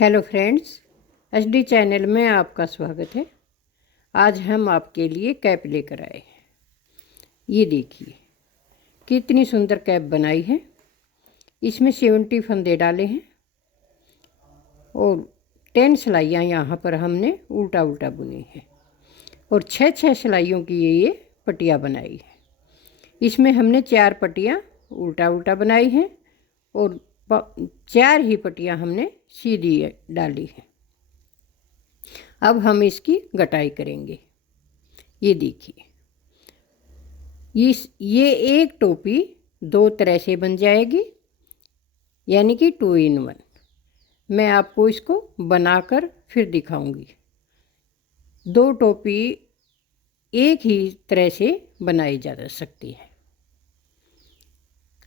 Hello friends, HD channel में आपका स्वागत है। आज हम आपके लिए कैप लेकर आए हैं। ये देखिए कितनी सुंदर कैप बनाई है। इसमें 70 फंदे डाले हैं और 10 सिलाइयाँ यहाँ पर हमने उल्टा उल्टा बुनी है और 6 सिलाइयों की ये पट्टियाँ बनाई है। इसमें हमने 4 पट्टियाँ उल्टा उल्टा बनाई हैं और 4 ही पट्टियाँ हमने सीधी डाली है। अब हम इसकी गटाई करेंगे। ये देखिए, ये एक टोपी 2 तरह से बन जाएगी, यानी कि 2 in 1। मैं आपको इसको बनाकर फिर दिखाऊंगी। 2 टोपी एक ही तरह से बनाई जा सकती है।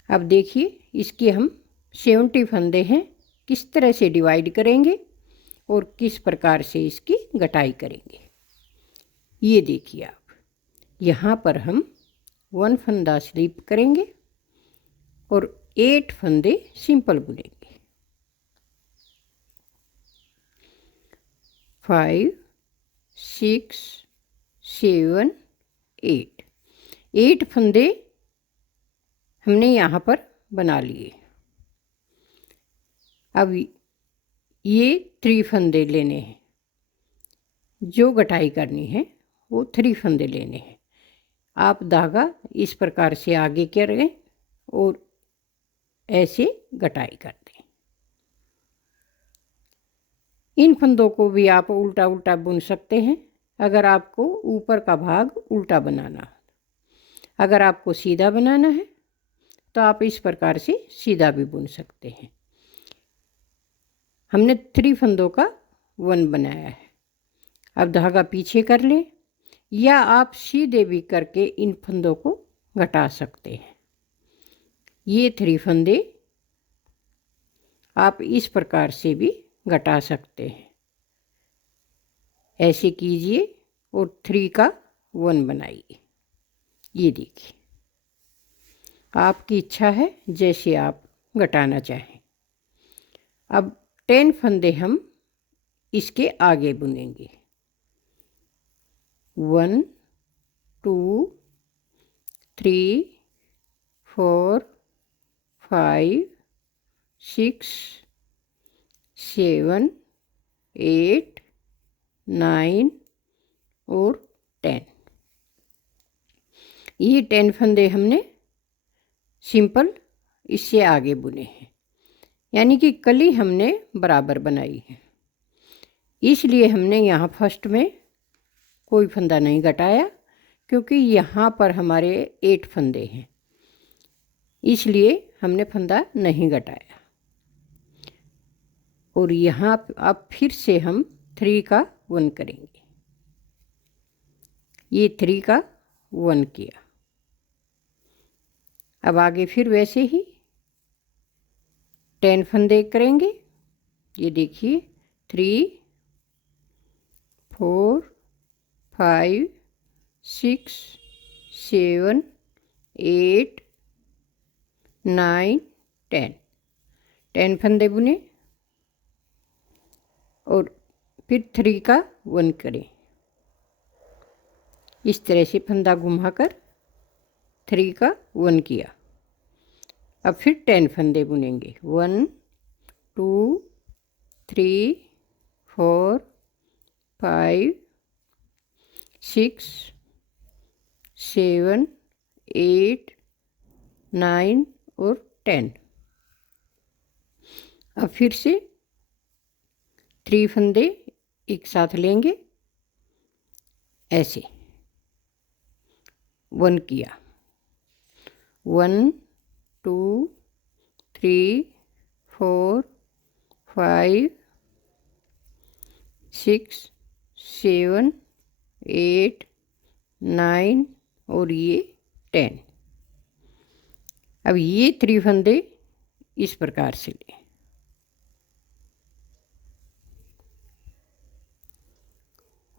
अब देखिए, इसके हम 70 फंदे हैं किस तरह से डिवाइड करेंगे और किस प्रकार से इसकी गटाई करेंगे। ये देखिए, आप यहाँ पर हम 1 फंदा स्लिप करेंगे और 8 फंदे सिंपल बुनेंगे। 5 6 7 8 फंदे हमने यहाँ पर बना लिए। अब ये 3 फंदे लेने हैं। जो गटाई करनी है वो 3 फंदे लेने हैं। आप धागा इस प्रकार से आगे करें और ऐसे गटाई कर दें। इन फंदों को भी आप उल्टा उल्टा बुन सकते हैं अगर आपको ऊपर का भाग उल्टा बनाना हो। अगर आपको सीधा बनाना है तो आप इस प्रकार से सीधा भी बुन सकते हैं। हमने 3 फंदों का 1 बनाया है। अब धागा पीछे कर लें या आप सीधे भी करके इन फंदों को घटा सकते हैं। ये 3 फंदे आप इस प्रकार से भी घटा सकते हैं। ऐसे कीजिए और 3 का 1 बनाइए। ये देखिए, आपकी इच्छा है जैसे आप घटाना चाहें। अब 10 फंदे हम इसके आगे बुनेंगे। 1 2 3 4 5 6 7 8 9 और 10। ये 10 फंदे हमने सिंपल इससे आगे बुने हैं, यानी कि कली हमने बराबर बनाई है। इसलिए हमने यहाँ फर्स्ट में कोई फंदा नहीं घटाया, क्योंकि यहाँ पर हमारे 8 फंदे हैं, इसलिए हमने फंदा नहीं घटाया। और यहाँ अब फिर से हम 3 का 1 करेंगे। ये 3 का 1 किया। अब आगे फिर वैसे ही 10 फंदे करेंगे। ये देखिए, 3 4 5 6 7 8 9 10 फंदे बुने और फिर 3 का 1 करें। इस तरह से फंदा घुमाकर 3 का 1 किया। अब फिर 10 फंदे बुनेंगे। 1 2 3 4 5 6 7 8 9 और 10। अब फिर से 3 फंदे एक साथ लेंगे, ऐसे 1 किया। 1 2 3 4 5 6 7 8 9 और ये 10। अब ये 3 फंदे इस प्रकार से लें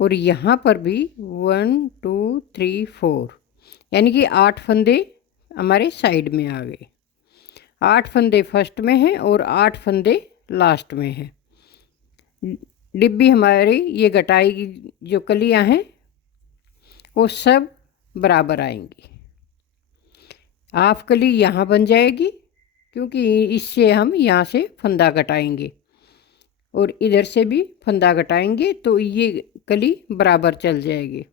और यहाँ पर भी 1 2 3 4, यानी कि 8 फंदे हमारे साइड में आ गए। 8 फंदे फर्स्ट में हैं और 8 फंदे लास्ट में हैं। डिब्बी हमारी ये गटाई की जो कलियां हैं वो सब बराबर आएंगी। हाफ कली यहाँ बन जाएगी क्योंकि इससे हम यहाँ से फंदा घटाएंगे और इधर से भी फंदा घटाएंगे तो ये कली बराबर चल जाएगी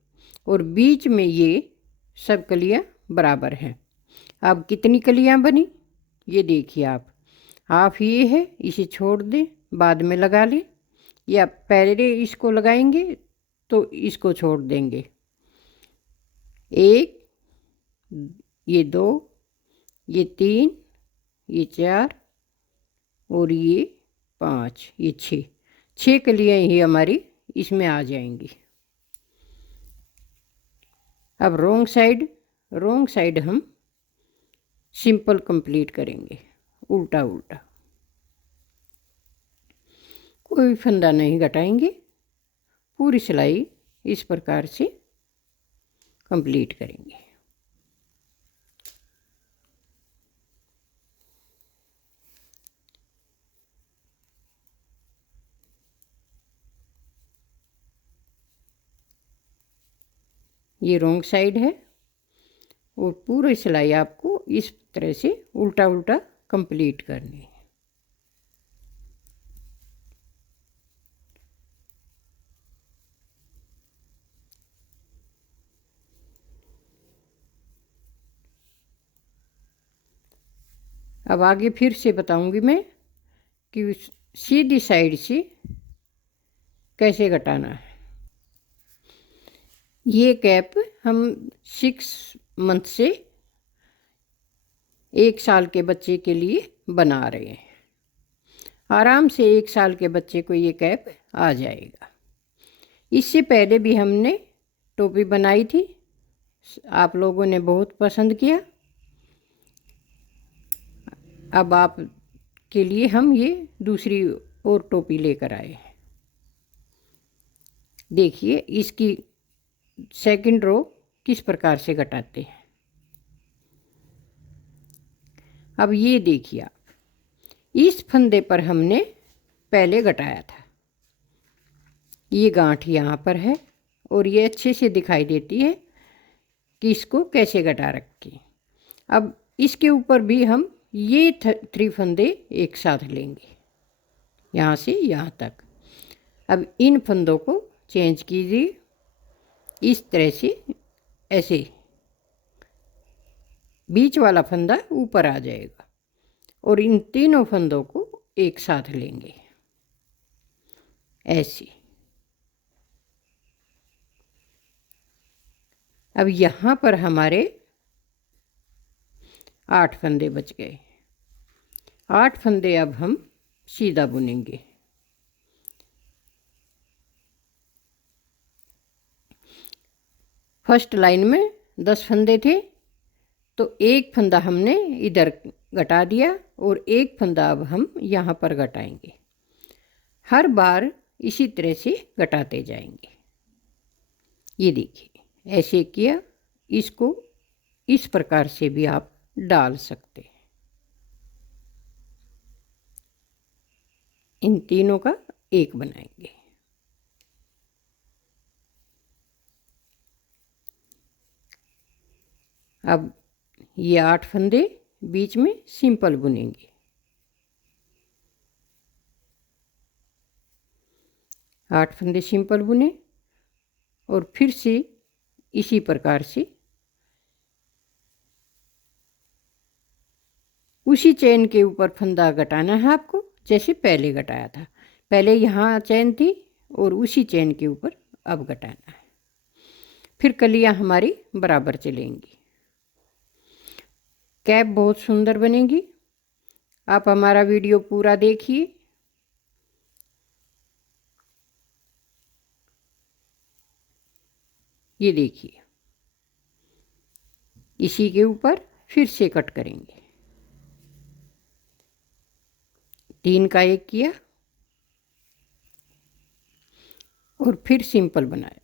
और बीच में ये सब कलियां बराबर हैं। अब कितनी कलियां बनी ये देखिए आप। हाफ ये है, इसे छोड़ दें, बाद में लगा लें, या पहले इसको लगाएंगे तो इसको छोड़ देंगे। एक, ये दो, ये तीन, ये चार और ये पाँच, ये छः कलियाँ ही हमारी इसमें आ जाएंगी। अब रोंग साइड हम सिंपल कंप्लीट करेंगे, उल्टा उल्टा, कोई फंदा नहीं घटाएंगे, पूरी सिलाई इस प्रकार से कंप्लीट करेंगे। ये रोंग साइड है और पूरी सिलाई आपको इस तरह से उल्टा उल्टा कंप्लीट करनी है। अब आगे फिर से बताऊंगी मैं कि सीधी साइड से कैसे घटाना है। ये कैप हम 6 मंथ से 1 साल के बच्चे के लिए बना रहे हैं। आराम से 1 साल के बच्चे को ये कैप आ जाएगा। इससे पहले भी हमने टोपी बनाई थी, आप लोगों ने बहुत पसंद किया। अब आप के लिए हम ये दूसरी और टोपी लेकर आए हैं। देखिए इसकी सेकंड रो किस प्रकार से घटाते हैं। अब ये देखिए आप, इस फंदे पर हमने पहले घटाया था, ये गांठ यहाँ पर है और ये अच्छे से दिखाई देती है कि इसको कैसे घटा रखें। अब इसके ऊपर भी हम ये 3 फंदे एक साथ लेंगे, यहाँ से यहाँ तक। अब इन फंदों को चेंज कीजिए इस तरह से, ऐसे बीच वाला फंदा ऊपर आ जाएगा और इन तीनों फंदों को एक साथ लेंगे ऐसे। अब यहाँ पर हमारे 8 फंदे बच गए। 8 फंदे अब हम सीधा बुनेंगे। फर्स्ट लाइन में 10 फंदे थे तो एक फंदा हमने इधर घटा दिया और एक फंदा अब हम यहाँ पर घटाएंगे। हर बार इसी तरह से घटाते जाएंगे। ये देखिए ऐसे किया, इसको इस प्रकार से भी आप डाल सकते हैं। इन तीनों का एक बनाएंगे। अब ये 8 फंदे बीच में सिंपल बुनेंगे। 8 फंदे सिंपल बुने और फिर से इसी प्रकार से उसी चेन के ऊपर फंदा घटाना है आपको, जैसे पहले घटाया था। पहले यहाँ चेन थी और उसी चेन के ऊपर अब घटाना है। फिर कलियाँ हमारी बराबर चलेंगी। कैप बहुत सुंदर बनेगी। आप हमारा वीडियो पूरा देखिए। ये देखिए इसी के ऊपर फिर से कट करेंगे। 3 का एक किया और फिर सिंपल बनाया।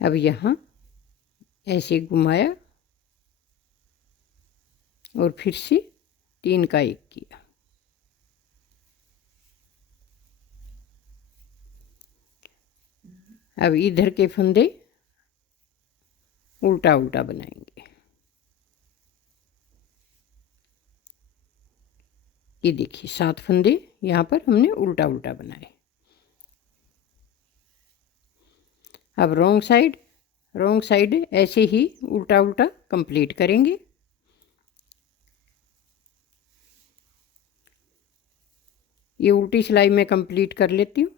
अब यहाँ ऐसे घुमाया और फिर से 3 का 1 किया। अब इधर के फंदे उल्टा उल्टा बनाएंगे। ये देखिए 7 फंदे यहाँ पर हमने उल्टा उल्टा बनाए। अब रॉन्ग साइड ऐसे ही उल्टा उल्टा कंप्लीट करेंगे। ये उल्टी सिलाई में कंप्लीट कर लेती हूँ।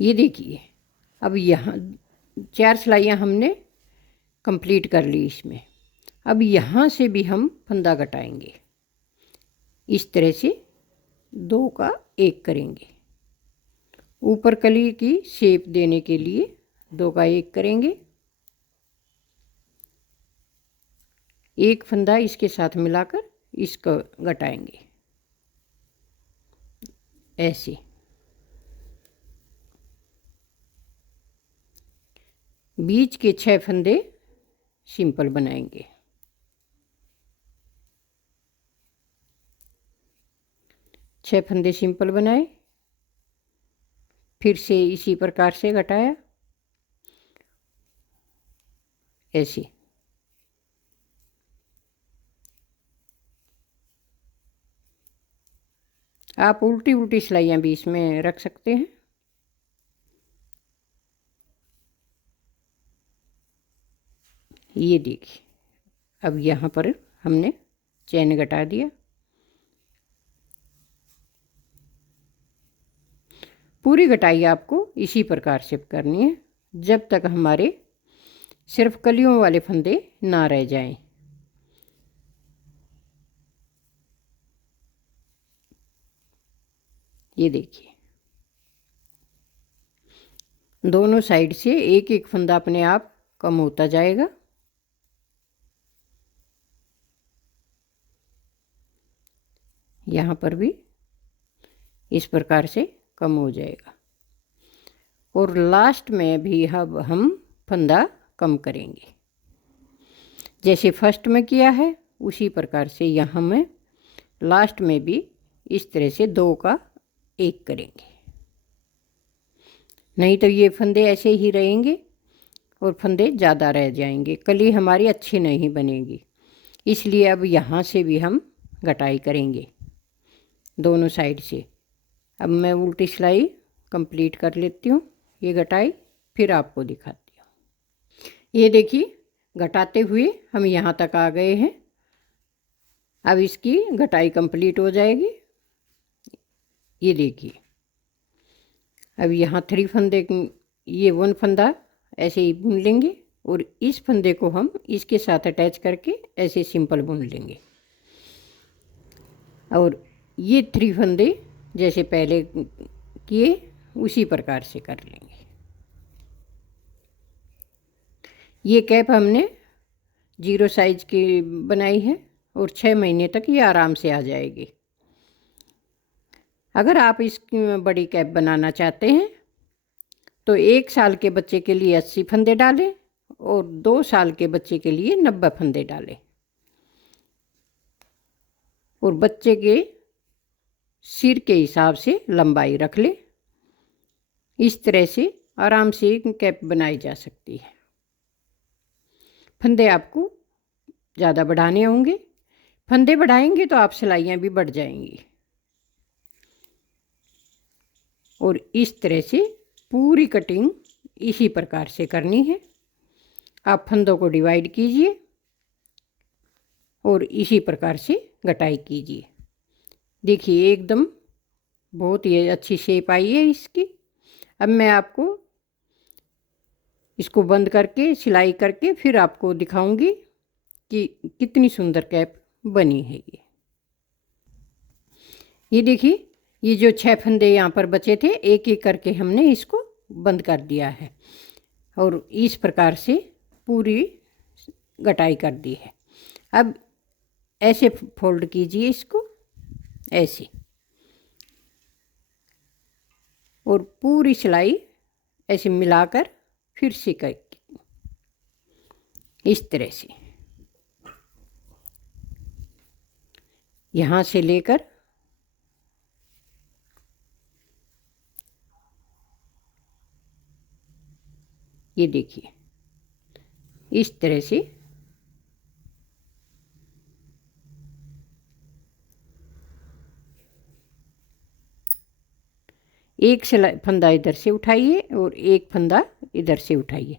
ये देखिए अब यहाँ 4 सिलाइयाँ हमने कंप्लीट कर ली इसमें। अब यहाँ से भी हम फंदा घटाएंगे। इस तरह से 2 का 1 करेंगे। ऊपर कली की शेप देने के लिए 2 का 1 करेंगे। एक फंदा इसके साथ मिलाकर इसको घटाएंगे ऐसे। बीच के 6 फंदे सिंपल बनाएंगे। छह फंदे सिंपल बनाए, फिर से इसी प्रकार से घटाया ऐसे। आप उल्टी उल्टी सिलाइयाँ भी इसमें रख सकते हैं। ये देखिए अब यहाँ पर हमने चैन घटा दिया। पूरी घटाई आपको इसी प्रकार से करनी है जब तक हमारे सिर्फ कलियों वाले फंदे ना रह जाएं। ये देखिए दोनों साइड से एक एक फंदा अपने आप कम होता जाएगा। यहाँ पर भी इस प्रकार से कम हो जाएगा और लास्ट में भी अब हम फंदा कम करेंगे। जैसे फर्स्ट में किया है उसी प्रकार से यहाँ में लास्ट में भी इस तरह से 2 का 1 करेंगे। नहीं तो ये फंदे ऐसे ही रहेंगे और फंदे ज़्यादा रह जाएंगे, कली हमारी अच्छी नहीं बनेगी। इसलिए अब यहाँ से भी हम घटाई करेंगे दोनों साइड से। अब मैं उल्टी सिलाई कंप्लीट कर लेती हूँ, ये घटाई फिर आपको दिखाती हूँ। ये देखिए घटाते हुए हम यहाँ तक आ गए हैं। अब इसकी घटाई कंप्लीट हो जाएगी। ये देखिए अब यहाँ 3 फंदे, ये 1 फंदा ऐसे ही बुन लेंगे और इस फंदे को हम इसके साथ अटैच करके ऐसे सिंपल बुन लेंगे। और ये 3 फंदे जैसे पहले किए उसी प्रकार से कर लेंगे। ये कैप हमने 0 साइज की बनाई है और 6 महीने तक ये आराम से आ जाएगी। अगर आप इस बड़ी कैप बनाना चाहते हैं तो 1 साल के बच्चे के लिए 80 फंदे डालें और 2 साल के बच्चे के लिए 90 फंदे डालें और बच्चे के सिर के हिसाब से लंबाई रख लें। इस तरह से आराम से कैप बनाई जा सकती है। फंदे आपको ज़्यादा बढ़ाने होंगे, फंदे बढ़ाएंगे तो आप सिलाइयाँ भी बढ़ जाएंगी। और इस तरह से पूरी कटिंग इसी प्रकार से करनी है। आप फंदों को डिवाइड कीजिए और इसी प्रकार से घटाई कीजिए। देखिए एकदम बहुत ही अच्छी शेप आई है इसकी। अब मैं आपको इसको बंद करके सिलाई करके फिर आपको दिखाऊंगी कि कितनी सुंदर कैप बनी है। ये देखिए ये जो 6 फंदे यहाँ पर बचे थे एक एक करके हमने इसको बंद कर दिया है और इस प्रकार से पूरी घटाई कर दी है। अब ऐसे फोल्ड कीजिए इसको ऐसे। और पूरी सिलाई ऐसे मिलाकर फिर से करके इस तरह से यहाँ से लेकर ये देखिए इस तरह से एक सिलाई फंदा इधर से उठाइए और एक फंदा इधर से उठाइए।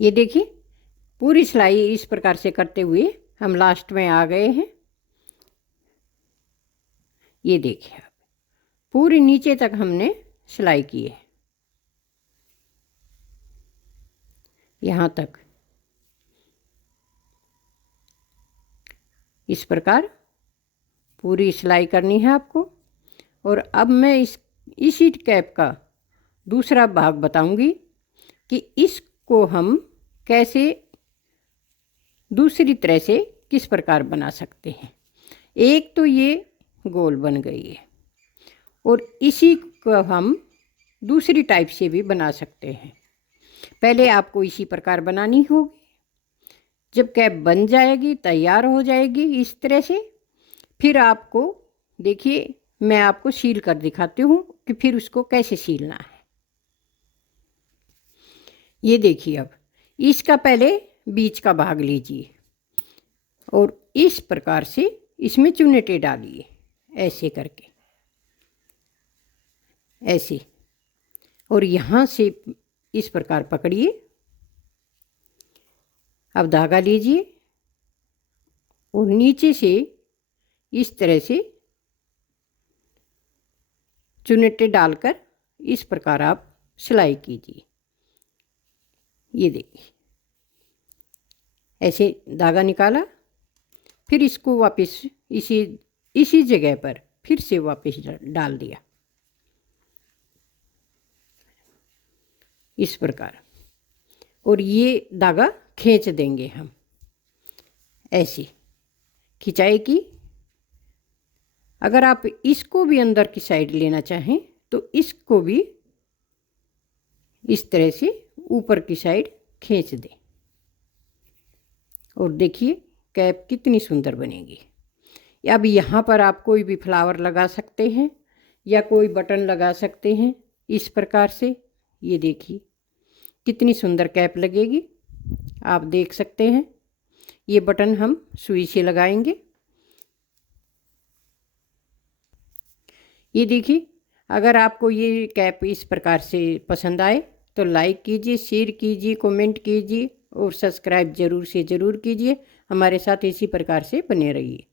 ये देखिए पूरी सिलाई इस प्रकार से करते हुए हम लास्ट में आ गए हैं। ये देखिए आप पूरी नीचे तक हमने सिलाई की है, यहाँ तक इस प्रकार पूरी सिलाई करनी है आपको। और अब मैं इसी कैप का दूसरा भाग बताऊंगी कि इसको हम कैसे दूसरी तरह से किस प्रकार बना सकते हैं। एक तो ये गोल बन गई है और इसी को हम दूसरी टाइप से भी बना सकते हैं। पहले आपको इसी प्रकार बनानी होगी। जब कैप बन जाएगी, तैयार हो जाएगी इस तरह से, फिर आपको देखिए मैं आपको सील कर दिखाती हूँ कि फिर उसको कैसे सीलना है। ये देखिए अब इसका पहले बीच का भाग लीजिए और इस प्रकार से इसमें चुन्नेटे डालिए ऐसे करके, ऐसे, और यहाँ से इस प्रकार पकड़िए। अब धागा लीजिए और नीचे से इस तरह से चुन्नेटे डालकर इस प्रकार आप सिलाई कीजिए। ये देखिए ऐसे धागा निकाला, फिर इसको वापस इसी जगह पर फिर से वापस डाल दिया इस प्रकार, और ये धागा खींच देंगे हम ऐसे खिंचाई की। अगर आप इसको भी अंदर की साइड लेना चाहें तो इसको भी इस तरह से ऊपर की साइड खींच दें और देखिए कैप कितनी सुंदर बनेगी। अब यहाँ पर आप कोई भी फ्लावर लगा सकते हैं या कोई बटन लगा सकते हैं इस प्रकार से। ये देखिए कितनी सुंदर कैप लगेगी, आप देख सकते हैं। ये बटन हम सुई से लगाएंगे। ये देखिए अगर आपको ये कैप इस प्रकार से पसंद आए तो लाइक कीजिए, शेयर कीजिए, कमेंट कीजिए और सब्सक्राइब ज़रूर से ज़रूर कीजिए। हमारे साथ इसी प्रकार से बने रहिए।